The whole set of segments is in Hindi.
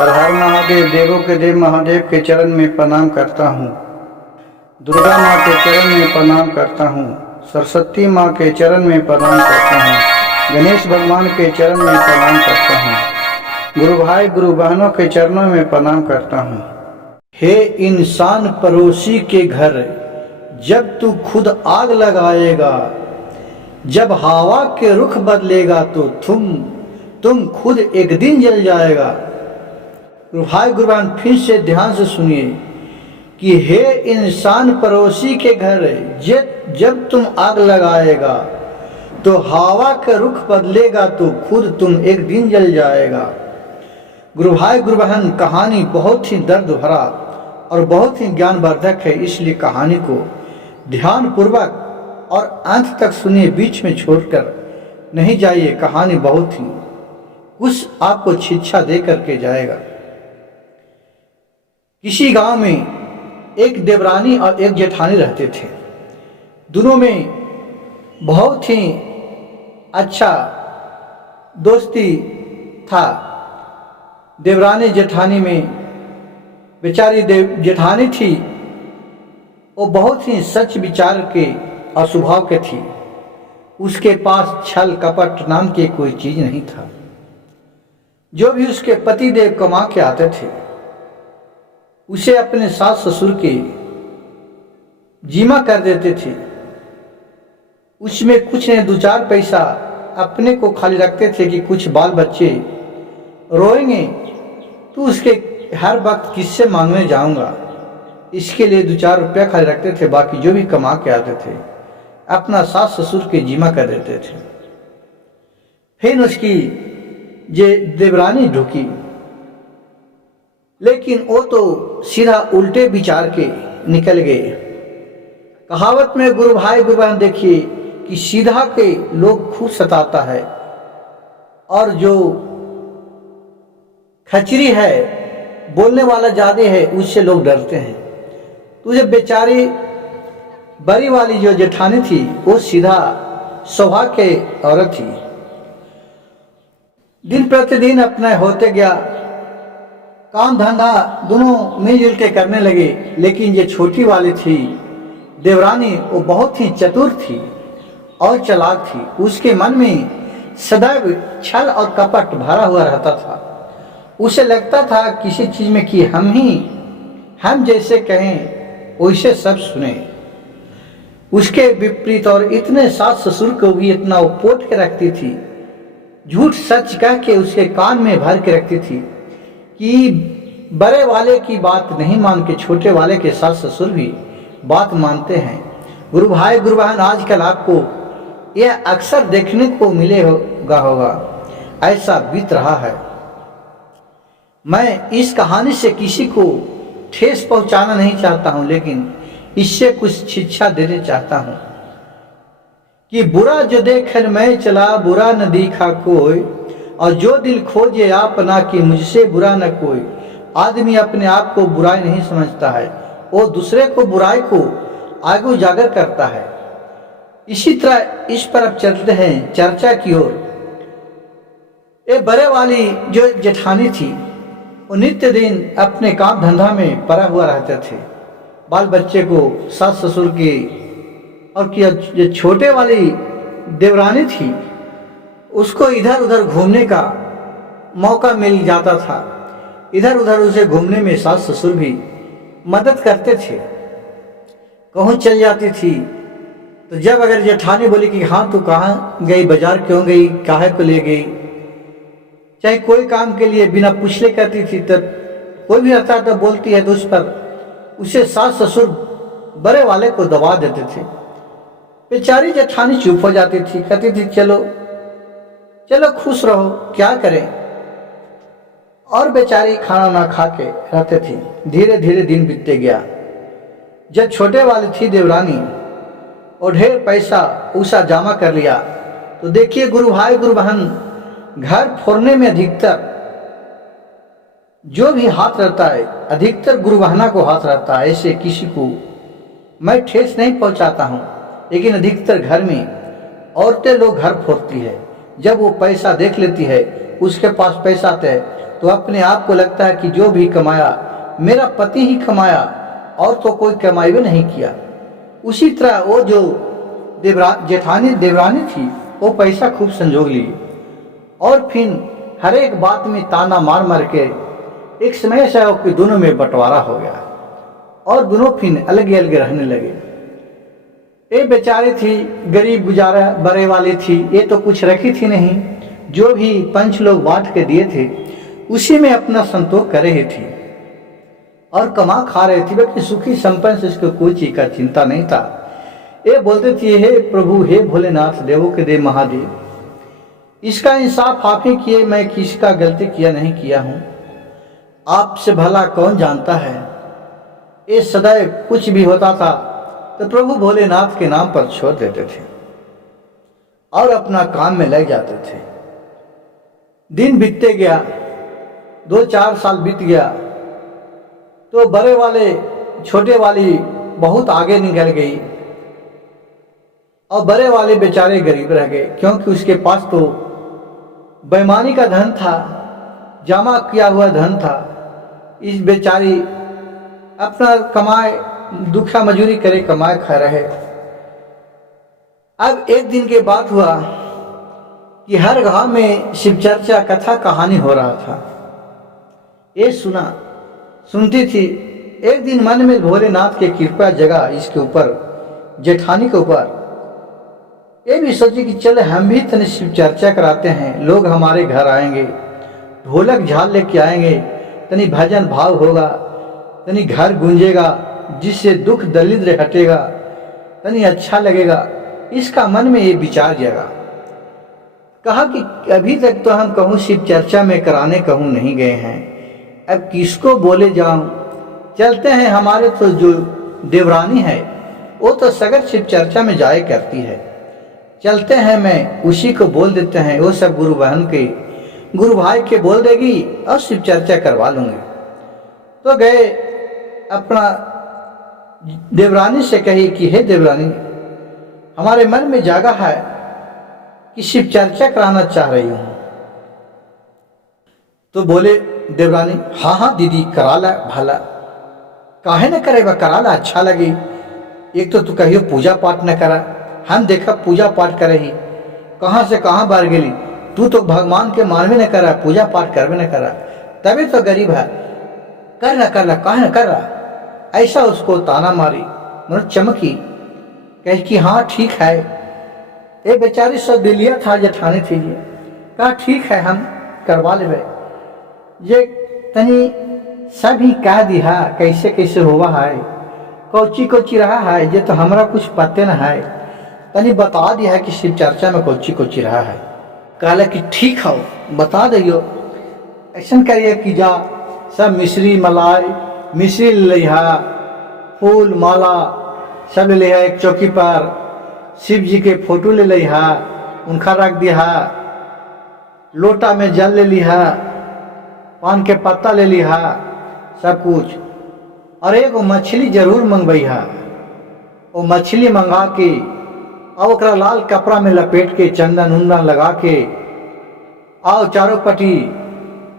हर हर महादेव। देवों के देव महादेव के चरण में प्रणाम करता हूँ। दुर्गा माँ के चरण में प्रणाम करता हूँ। सरस्वती माँ के चरण में प्रणाम करता हूँ। गणेश भगवान के चरण में प्रणाम करता हूँ। गुरु भाई गुरु बहनों के चरणों में प्रणाम करता हूँ। हे इंसान पड़ोसी के घर, जब तू खुद आग लगाएगा, जब हवा के रुख बदलेगा तो तुम खुद एक दिन जल जाएगा। गुरु भाई गुरु बहन फिर से ध्यान से सुनिए कि हे इंसान पड़ोसी के घर, जब तुम आग लगाएगा तो हवा का रुख बदलेगा तो खुद तुम एक दिन जल जाएगा। गुरु भाई गुरु बहन, कहानी बहुत ही दर्द भरा और बहुत ही ज्ञानवर्धक है, इसलिए कहानी को ध्यान पूर्वक और अंत तक सुनिए, बीच में छोड़कर नहीं जाइए। कहानी बहुत ही कुछ आपको शिक्षा दे करके जाएगा। किसी गांव में एक देवरानी और एक जेठानी रहते थे। दोनों में बहुत ही अच्छा दोस्ती था। देवरानी जेठानी में बेचारी जेठानी थी, वो बहुत ही सच विचार के और स्वभाव के थी। उसके पास छल कपट नाम के कोई चीज नहीं था। जो भी उसके पति देव कमा के आते थे, उसे अपने सास ससुर के जिम्मा कर देते थे। उसमें कुछ ने दो चार पैसा अपने को खाली रखते थे कि कुछ बाल बच्चे रोएंगे तो उसके हर वक्त किससे मांगने जाऊंगा, इसके लिए दो चार रुपया खाली रखते थे। बाकी जो भी कमा के आते थे अपना सास ससुर के जिम्मा कर देते थे। फिर उसकी देवरानी ढुकी, लेकिन वो तो सीधा उल्टे विचार के निकल गए। कहावत में गुरु भाई गुरु बहन देखिए कि सीधा के लोग खूब सताता है और जो खचरी है, बोलने वाला ज्यादा है, उससे लोग डरते हैं। तुझे बेचारी बड़ी वाली जो जेठानी थी वो सीधा स्वभाव के औरत थी। दिन प्रतिदिन अपना होते गया, काम धंधा दोनों मिलजुल के करने लगे। लेकिन ये छोटी वाली थी देवरानी, वो बहुत ही चतुर थी और चालाक थी। उसके मन में सदैव छल और कपट भरा हुआ रहता था। उसे लगता था किसी चीज में कि हम जैसे कहें वैसे सब सुने। उसके विपरीत और इतने सास ससुर को भी इतना वो पोट के रखती थी, झूठ सच कह के उसके कान में भर के रखती थी कि बड़े वाले की बात नहीं मान के छोटे वाले के सास ससुर भी बात मानते हैं। गुरु भाई गुरु बहन, आजकल आपको यह अक्सर देखने को होगा, ऐसा बीत रहा है। मैं इस कहानी से किसी को ठेस पहुंचाना नहीं चाहता हूं, लेकिन इससे कुछ शिक्षा देने चाहता हूं कि बुरा जो देखकर मैं चला, बुरा न देखा कोई, और जो दिल खोजे अपना कि मुझसे बुरा न कोई। आदमी अपने आप को बुराई नहीं समझता है, वो दूसरे को बुराई को आगे उजागर करता है। इसी तरह इस पर अब चलते हैं चर्चा की ओर। ये बड़े वाली जो जेठानी थी, वो नित्य दिन अपने काम धंधा में पड़ा हुआ रहते थे। बाल बच्चे को सास ससुर की, और जो छोटे वाली देवरानी थी उसको इधर उधर घूमने का मौका मिल जाता था। इधर उधर उसे घूमने में सास ससुर भी मदद करते थे। कहूँ चल जाती थी तो जब अगर जेठानी बोली कि हाँ तू कहाँ गई, बाजार क्यों गई, काहे को ले गई, चाहे कोई काम के लिए बिना पूछले करती थी, तब कोई भी आता तो बोलती है तो उस पर उसे सास ससुर बड़े वाले को दबा देते थे। बेचारी जेठानी चुप हो जाती थी, कहती थी चलो चलो खुश रहो, क्या करें। और बेचारी खाना ना खा के रहते थी। धीरे धीरे दिन बीतते गया। जब छोटे वाली थी देवरानी और ढेर पैसा उसा जमा कर लिया, तो देखिए गुरु भाई गुरु बहन, घर फोड़ने में अधिकतर जो भी हाथ रहता है, अधिकतर गुरु बहना को हाथ रहता है। ऐसे किसी को मैं ठेस नहीं पहुंचाता हूं, लेकिन अधिकतर घर में औरतें लोग घर फोड़ती है। जब वो पैसा देख लेती है, उसके पास पैसा आता है, तो अपने आप को लगता है कि जो भी कमाया मेरा पति ही कमाया और तो कोई कमाई भी नहीं किया। उसी तरह वो जो जेठानी देवरानी थी वो पैसा खूब संजोग ली और फिर हर एक बात में ताना मार मार के एक समय ऐसा हो कि दोनों में बंटवारा हो गया और दोनों फिर अलग अलग रहने लगे। ये बेचारी थी गरीब गुजारा बड़े वाली थी, ये तो कुछ रखी थी नहीं, जो भी पंच लोग बांट के दिए थे उसी में अपना संतोष कर रही थी और कमा खा रही थी। बल्कि सुखी संपन्न से इसको कोई चीज का चिंता नहीं था। ये बोलते थे हे प्रभु हे भोलेनाथ देवों के देव महादेव, इसका इंसाफ आप ही किए, मैं किसका गलती किया नहीं किया हूं, आपसे भला कौन जानता है। ये सदैव कुछ भी होता था तो प्रभु भोलेनाथ के नाम पर छोड़ देते थे और अपना काम में लग जाते थे। दिन बीतते गया, 2-4 साल बीत गया तो बड़े वाले छोटे वाली बहुत आगे निकल गई और बड़े वाले बेचारे गरीब रह गए, क्योंकि उसके पास तो बेईमानी का धन था, जमा किया हुआ धन था। इस बेचारी अपना कमाए दुखा मजूरी करे कमाए खा रहे। अब एक दिन के बात हुआ कि हर गांव में शिव चर्चा कथा कहानी हो रहा था। ये सुनती थी। एक दिन मन में भोलेनाथ की कृपा जगा इसके ऊपर, जेठानी के ऊपर। ये भी सोची कि चले हम भी तनि शिव चर्चा कराते हैं, लोग हमारे घर आएंगे, ढोलक झाल लेके आएंगे, तनि भजन भाव होगा, तनि घर गूंजेगा, जिससे दुख दरिद्र हटेगा, तनि अच्छा लगेगा। इसका मन में ये विचार जगा। कहा कि अभी तक तो हम कहूँ शिव चर्चा में कराने कहूँ नहीं गए हैं, अब किसको बोले जाऊं। चलते हैं, हमारे तो जो देवरानी है वो तो सगर शिव चर्चा में जाए करती है, चलते हैं, मैं उसी को बोल देते हैं, वो सब गुरु बहन के गुरु भाई के बोल देगी और शिव चर्चा करवा लूंगी। तो गए, अपना देवरानी से कही कि हे देवरानी, हमारे मन में जागा है कि शिव चर्चा कराना चाह रही हूं। तो बोले देवरानी, हाँ हाँ दीदी करा ला, भला काहे न करेगा, करा ला, अच्छा लगे। एक तो तू कहियो पूजा पाठ न करा, हम देखा पूजा पाठ करे ही, कहाँ से कहाँ बार गेली, तू तो भगवान के मानवे न करा, पूजा पाठ करवे न करा, तभी तो गरीब है, कर ला काहे न कर रहा। ऐसा उसको ताना मारी, मतलब चमकी, कह कि हाँ ठीक है। ये बेचारी सब दिलिया था, जेठानी थी जी, कहा ठीक है हम करवा ले। ये तनी सभी कह दिया कैसे कैसे हुआ है, कोची कोची रहा है, ये तो हमरा कुछ पते न है, तनी बता दिया है कि शिव चर्चा में कोची कोची रहा है। कहला कि ठीक है बता दियो, ऐसा करिए कि जा सब मिश्री मलाई मिश्री ले लिहा, फूल माला सब ले लिहा, एक चौकी पर शिव जी के फोटो ले लिहा, उनका रख दिया, लोटा में जल ले लिहा, पान के पत्ता ले लिहा, सब कुछ। और एक मछली जरूर मंगवैहा, वो मछली मंगा के और ओकरा लाल कपड़ा में लपेट के चंदन उंदन लगा के आओ चारों पट्टी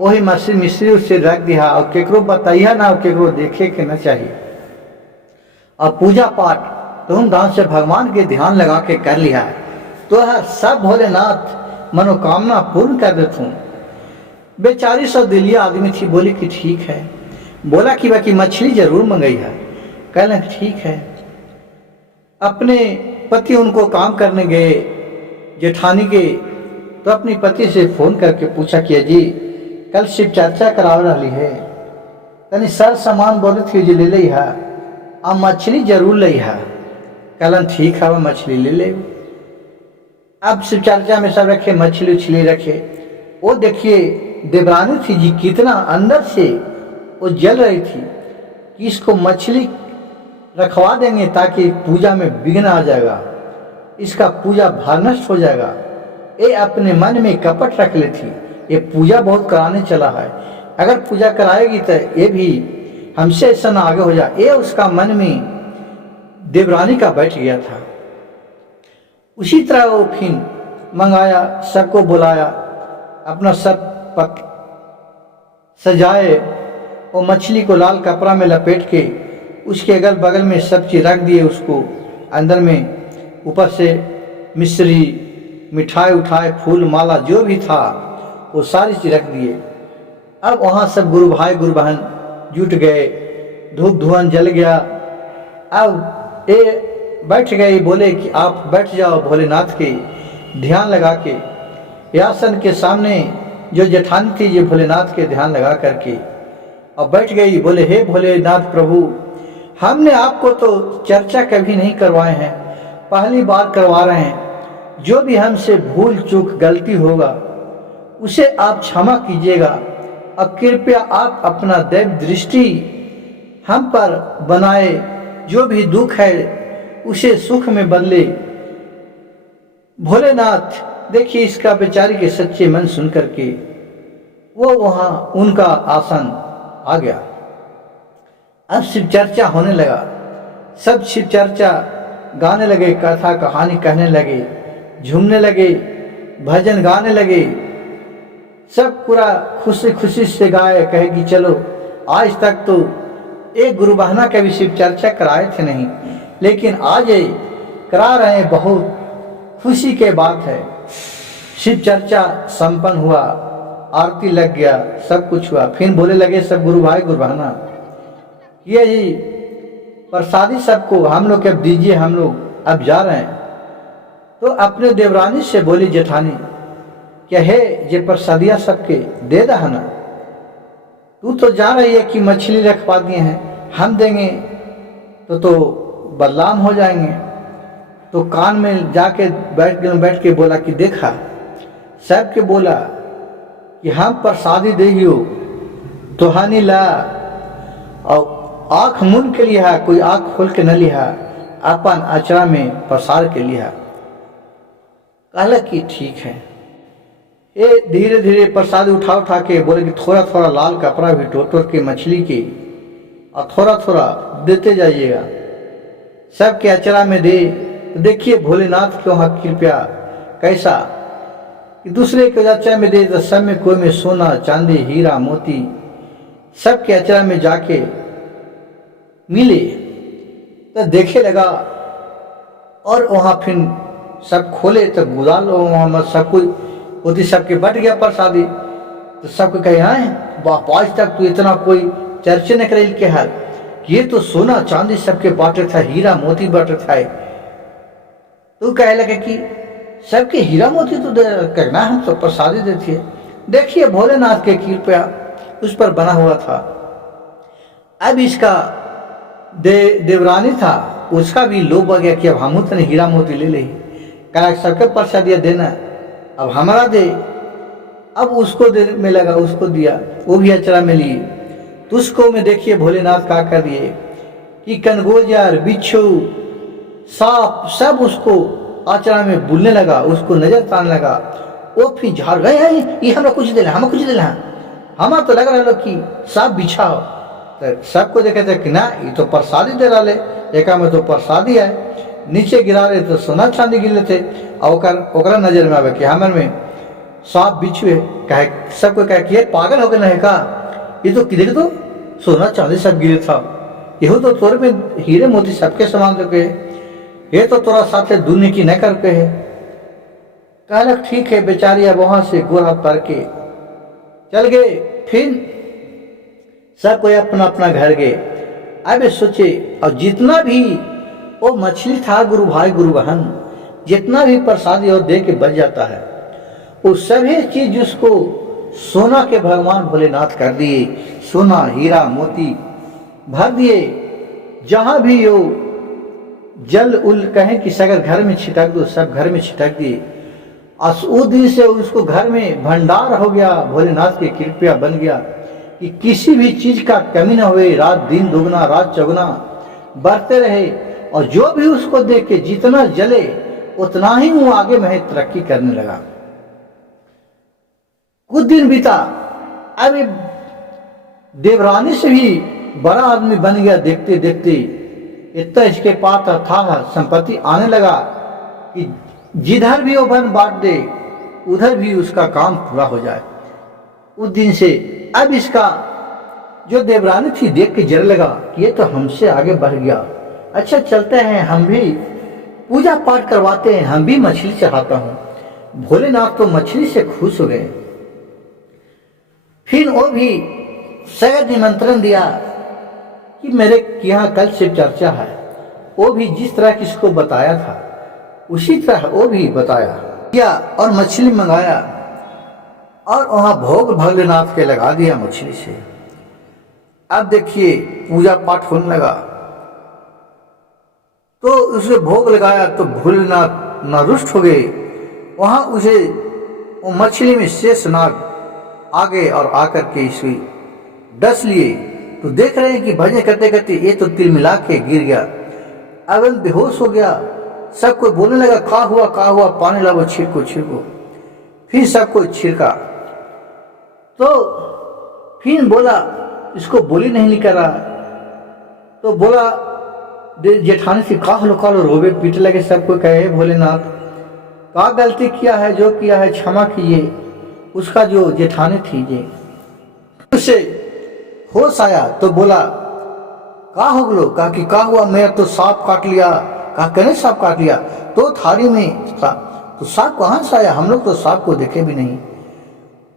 वही मिश्री उससे रख दिया, और केकरो बताइया ना, केकरो देखे के न चाहिए। और पूजा पाठ धूमधाम से भगवान के ध्यान लगा के कर लिया तो सब भोलेनाथ मनोकामना पूर्ण कर देते हूँ। बेचारी सब दिलिया आदमी थी, बोली कि ठीक है। बोला कि बाकी मछली जरूर मंगाई है, कहला ठीक है। अपने पति उनको काम करने गए जेठानी के, तो अपनी पति से फोन करके पूछा कि जी कल शिव चर्चा करा रही है, तनी सर सामान बोले थी जी ले ली है, अब मछली जरूर ली है। कहलन ठीक है, वह मछली ले ले। अब शिव चर्चा में सब रखे, मछली उछली रखे। वो देखिए देवरानी थी जी, कितना अंदर से वो जल रही थी कि इसको मछली रखवा देंगे ताकि पूजा में विघ्न आ जाएगा, इसका पूजा भनष्ट हो जाएगा। ये अपने मन में कपट रख ली थी, ये पूजा बहुत कराने चला है, अगर पूजा कराएगी तो ये भी हमसे ऐसा ना आगे हो जाए, ये उसका मन में देवरानी का बैठ गया था। उसी तरह वो फिर मंगाया, सबको बुलाया, अपना सब सजाए, वो मछली को लाल कपड़ा में लपेट के उसके अगल बगल में सब चीज़ रख दिए, उसको अंदर में ऊपर से मिश्री, मिठाई उठाए, फूल माला जो भी था वो सारी चीज़ रख दिए। अब वहाँ सब गुरु भाई गुरु बहन जुट गए, धूप धुआं जल गया। अब ये बैठ गए, बोले कि आप बैठ जाओ भोलेनाथ के ध्यान लगा के। आसन के सामने जो जेठानी थी ये भोलेनाथ के ध्यान लगा करके अब बैठ गई। बोले हे भोलेनाथ प्रभु, हमने आपको तो चर्चा कभी नहीं करवाए हैं, पहली बार करवा रहे हैं। जो भी हमसे भूल चूक गलती होगा उसे आप क्षमा कीजिएगा। अब कृपया आप अपना दैव दृष्टि हम पर बनाए, जो भी दुख है उसे सुख में बदले। भोलेनाथ देखिए इसका बेचारी के सच्चे मन सुन करके वो वहाँ उनका आसन आ गया। अब शिव चर्चा होने लगा, सब शिव चर्चा गाने लगे, कथा कहानी कहने लगे, झूमने लगे, भजन गाने लगे। सब पूरा खुशी खुशी से गाए, कहे कि चलो आज तक तो एक गुरु बहना का भी शिव चर्चा कराए थे नहीं, लेकिन आज ये करा रहे हैं, बहुत खुशी के बात है। शिव चर्चा संपन्न हुआ, आरती लग गया, सब कुछ हुआ। फिर बोले लगे सब गुरु भाई गुरु बहना, ये ही प्रसादी सबको हम लोग अब दीजिए, हम लोग अब जा रहे हैं। तो अपने देवरानी से बोली जेठानी, क्या है ये प्रसादिया सबके दे दहना, तू तो जा रही है कि मछली रखवा दिए हैं, हम देंगे तो बदनाम हो जाएंगे। तो कान में जाके बैठ के बोला कि देखा, सबके बोला कि हम प्रसादी देगियो तो हानि ला, और आँख मुन के लिया, कोई आँख खोल के न लिया, अपन अचरा में पसार के लिया। कहला कि ठीक है। ये धीरे धीरे प्रसाद उठा के बोले कि थोड़ा थोड़ा लाल कपड़ा भी टोट के मछली के और थोड़ा थोड़ा देते जाइएगा, सबके अचरा में दे। तो देखिए भोलेनाथ के वहाँ कृपया कैसा कि दूसरे के अचरा में दे तो सब में कोई में सोना चांदी हीरा मोती सबके अचरा में जाके मिले। तो देखे लगा और वहाँ फिर सब खोले तो गुदाल वहाँ सब कुछ होती, सबके बट गया प्रसादी। तो सबको कहे आए आज तक तो इतना कोई चर्चे न करे के हाल, ये तो सोना चांदी सबके बांटे था, हीरा मोती बांटे था। तो कहे लगे कि सबके हीरा मोती तो करना, हम तो प्रसादी देती है। देखिए भोलेनाथ के कृपया उस पर बना हुआ था। अब इसका देवरानी था, उसका भी लोभ आ गया कि अब हम तो हीरा मोती ले ले, कहा सबके प्रसादिया देना, अब हमारा दे। अब उसको दे में लगा, उसको दिया, वो भी अचरा में लिए। तो उसको में देखिए भोलेनाथ का कर दिए कि कनगोजर बिच्छू सांप सब उसको आचरा में बुलने लगा, उसको नजर ताने लगा। वो फिर झाड़ गए हैं, ये हमें कुछ देना, हमें कुछ देना, हमारा तो लग रहा है कि सांप बिछा हो। तो सबको देखे थे कि ना ये तो प्रसादी दे रहा ले, एक में तो प्रसादी है, नीचे गिरा रहे तो सोना चांदी गिर थे। और नजर में आवे कि हमर में सांप बिच्छू है, कहे सबको कहे कि ये पागल हो गए ना है का, ये तो किधर तो सोना चांदी सब गिरे था, यहो तो तोरे में हीरे मोती सबके समान तो कहे, ये तो तोरा साथे दुनिया की न कर के है। कहलक ठीक है। बेचारी अब वहां से गोर हाथ पर के चल गए। फिर सब कोई अपना अपना घर गए। अब सोचे और जितना भी वो मछली था गुरु भाई गुरु बहन, जितना भी प्रसादी और दे के बच जाता है, वो सभी चीज उसको सोना के भगवान भोलेनाथ कर दिए। सोना हीरा मोती भर दिए। जहां भी वो जल उल कहें कि सगर घर में छिटक दो, सब घर में छिटक दिए। उस दिन से उसको घर में भंडार हो गया। भोलेनाथ की कृपया बन गया कि किसी भी चीज का कमी ना हुए, रात दिन दुगना रात चौगुना बढ़ते रहे। और जो भी उसको देख के जितना जले उतना ही वो आगे में तरक्की करने लगा। कुछ दिन बीता, अब देवरानी से भी बड़ा आदमी बन गया। देखते देखते इतना इसके पास था संपत्ति आने लगा कि जिधर भी वो वन बांट दे उधर भी उसका काम पूरा हो जाए। उस दिन से अब इसका जो देवरानी थी देख के जर लगा कि ये तो हमसे आगे बढ़ गया, अच्छा चलते हैं हम भी पूजा पाठ करवाते हैं, हम भी मछली चढ़ाता हूँ। भोलेनाथ तो मछली से खुश हो गए। फिर वो भी सगत निमंत्रण दिया कि मेरे यहाँ कल शिव चर्चा है। वो भी जिस तरह किसको बताया था उसी तरह वो भी बताया किया और मछली मंगाया और वहाँ भोग भोलेनाथ के लगा दिया मछली से। अब देखिए पूजा पाठ होने लगा तो उसे भोग लगाया तो भोलेनाथ न रुष्ट हो गए। वहाँ उसे वो मछली में शेषनाग आगे और आकर के इसे डस लिए। तो देख रहे हैं कि भजन करते करते ये तो तिलमिला के गिर गया, अगन बेहोश हो गया। सब कोई बोलने लगा का हुआ, पानी लाओ छिड़को छिड़को। फिर सबको छिड़का तो फिर बोला इसको बोली नहीं निकल रहा, तो बोला जेठानी से का लो रोबे पीट लगे। सबको कहे भोलेनाथ का गलती किया है, जो किया है क्षमा कीजिए। उसका जो जेठानी थी जे उसे होश आया तो बोला का हो गलो, कहा कि का हुआ, मेरा तो सांप काट लिया। कहा कहने सांप काट लिया, तो थारी में था, तो सांप कहाँ से आया, हम लोग तो सांप को देखे भी नहीं।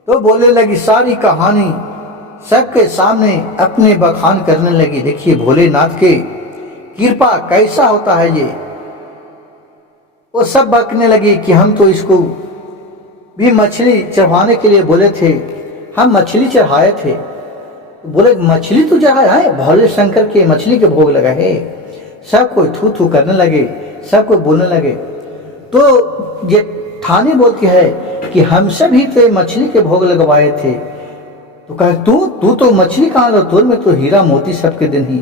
तो बोलने लगी सारी कहानी सबके सामने अपने बखान करने लगी। देखिए भोलेनाथ के कृपा कैसा होता है ये। वो सब बकने लगी कि हम तो इसको भी मछली चढ़ाने के लिए बोले थे, हम मछली चढ़ाए थे। तो बोले मछली तो चढ़ाया है, भोले शंकर के मछली के भोग लगा है। सब कोई थू थू करने लगे, सब कोई बोलने लगे। तो ये थाने बोलती है कि हमसे भी तो मछली के भोग लगवाए थे। तो कहे तू तो मछली कहाँ लो, तुर में तो हीरा मोती सबके दिन ही।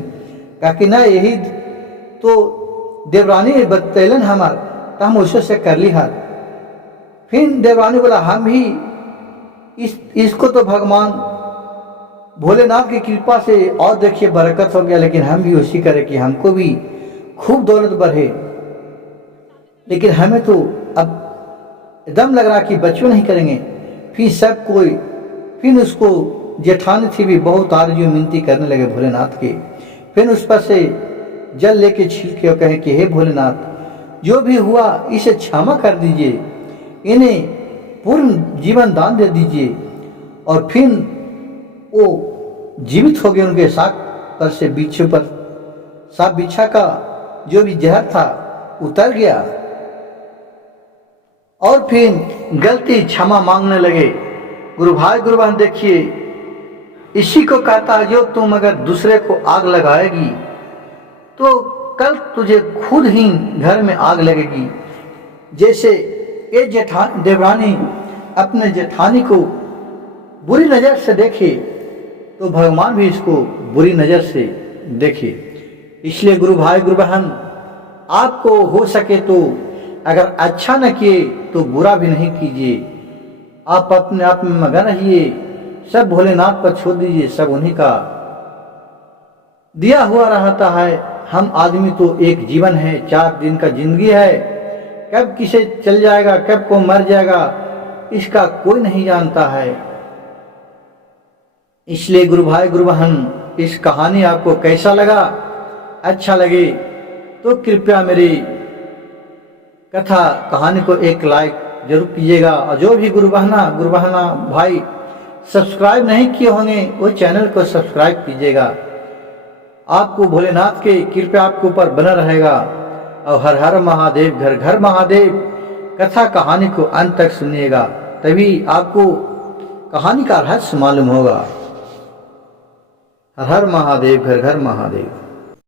कहा कि ना यही तो देवरानी बतैलन हमार, तो हम उसे से कर ली हाथ। फिर देवरानी बोला हम भी इसको तो भगवान भोलेनाथ की कृपा से और देखिए बरकत हो गया, लेकिन हम भी उसी करें कि हमको भी खूब दौलत बढ़े। लेकिन हमें तो अब दम लग रहा कि बच्चों नहीं करेंगे। फिर सब कोई फिर उसको जेठानी थी भी बहुत आरजू मिनती करने लगे भोलेनाथ के। फिर उस पर से जल लेके छील के कहे कि हे भोलेनाथ जो भी हुआ इसे क्षमा कर दीजिए, इन्हें पूर्ण जीवन दान दे दीजिए। और फिर वो जीवित हो गए, उनके साथ पर से बिच्छू पर सांप बिच्छा का जो भी जहर था उतर गया। और फिर गलती क्षमा मांगने लगे। गुरु भाई गुरु बहन देखिए इसी को कहता है जो तुम अगर दूसरे को आग लगाएगी तो कल तुझे खुद ही घर में आग लगेगी। जैसे ये देवरानी अपने जेठानी को बुरी नजर से देखे तो भगवान भी इसको बुरी नजर से देखे। इसलिए गुरु भाई गुरु बहन आपको हो सके तो अगर अच्छा न किए तो बुरा भी नहीं कीजिए। आप अपने आप में मगन रहिए, सब भोलेनाथ पर छोड़ दीजिए, सब उन्हीं का दिया हुआ रहता है। हम आदमी तो एक जीवन है, 4 दिन का जिंदगी है, कब किसे चल जाएगा कब को मर जाएगा इसका कोई नहीं जानता है। इसलिए गुरु भाई गुरु बहन इस कहानी आपको कैसा लगा, अच्छा लगे तो कृपया मेरी कथा कहानी को एक लाइक जरूर कीजिएगा। और जो भी गुरु बहना भाई सब्सक्राइब नहीं किए होंगे वो चैनल को सब्सक्राइब कीजिएगा। आपको भोलेनाथ के कृपया आपके ऊपर बना रहेगा। और हर हर महादेव घर घर महादेव कथा कहानी को अंत तक सुनिएगा, तभी आपको कहानी का रहस्य मालूम होगा। हर हर महादेव घर घर महादेव।